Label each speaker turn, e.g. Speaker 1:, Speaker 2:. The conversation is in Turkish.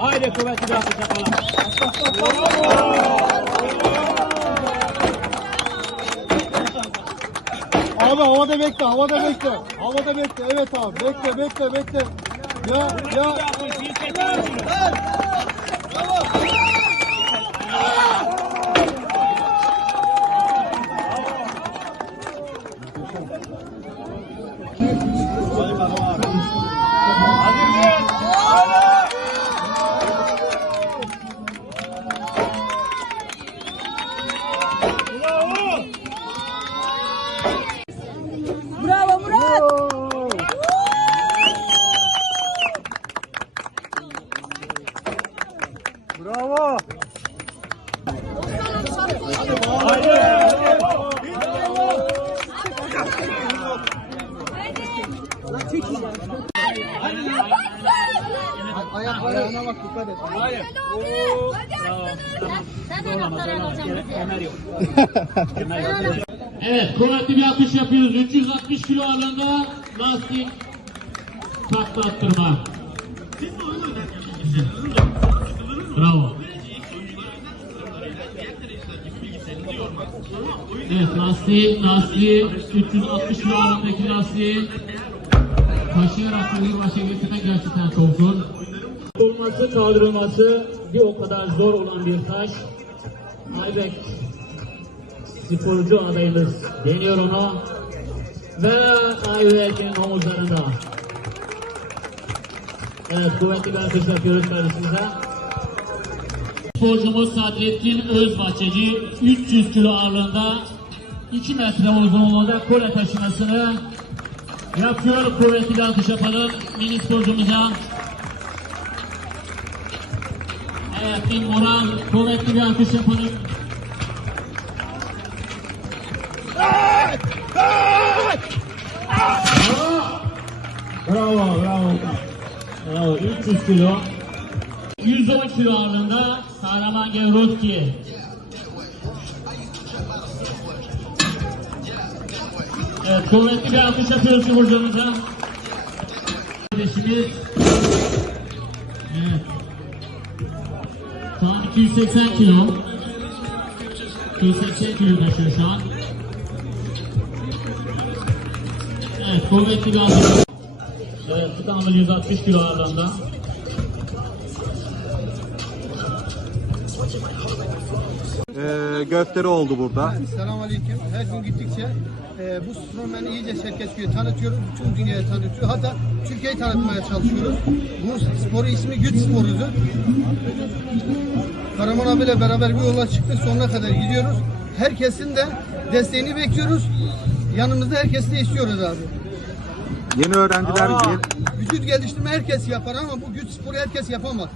Speaker 1: Haydi kuvvetli bir alkış yapalım.
Speaker 2: Abi havada bekle, havada bekle. Havada bekle, evet abi. Bekle, bekle, bekle. Ya, ya.
Speaker 1: Bir alkış, bir alkış.
Speaker 3: Bravo Murat.
Speaker 2: Bravo. Ayak ayağına bak dikkat et.
Speaker 1: Haydi. Zorlama, zorlama. Kemer yok. Kemer yok. Evet, kuvvetli bir atış yapıyoruz. 360 kilo ağırlığında lastik takla attırma. Bravo. Evet, lastiği, lastiği 360 kilo ağırlığındaki lastiği taşıyarak bir başa getirmek gerçekten çok zor. Olması, kaldırılması bir o kadar zor olan bir taş. Aybek sporcu adayımız deniyor onu. Ve Aybek'in omuzlarında. Evet kuvvetli bir alkış yapıyoruz kardeşimize. Sporcumuz Sadrettin Özbahçeci 300 kilo ağırlığında 2 metre uzunluğunda kole taşımasını yapıyor. Kuvvetli bir alkış yapalım mini sporcumuza. Bir moral kuvvetli bir alkış yapalım. Bravo, bravo. Bravo, 300 kilo. 110 kilo ağırlığında Kahraman Gevrotki. Evet, kuvvetli bir alkış yapıyoruz Cumhurcanımıza. Kardeşimiz. Evet. Şu an 280 kilo. 280 kilo taşıyor şu an. Evet, kuvvetli bir alkış. Evet, İstanbul 160 kilo ağırlığında.
Speaker 2: Ee, gösteri oldu burada.
Speaker 4: Selamun Aleyküm. Her gün gittikçe e, bu sporu ben iyice Çerkezköy'e tanıtıyoruz. Bütün dünyaya tanıtıyoruz. Hatta Türkiye'yi tanıtmaya çalışıyoruz. Bu sporu ismi güç sporudur. Karaman abiyle beraber bir yola çıktık. Sonuna kadar gidiyoruz. Herkesin de desteğini bekliyoruz. Yanımızda herkesi de istiyoruz abi.
Speaker 2: Yeni öğrenciler, yeni,
Speaker 4: Vücut geliştirme herkes yapar ama bu güç sporu herkes yapamaz.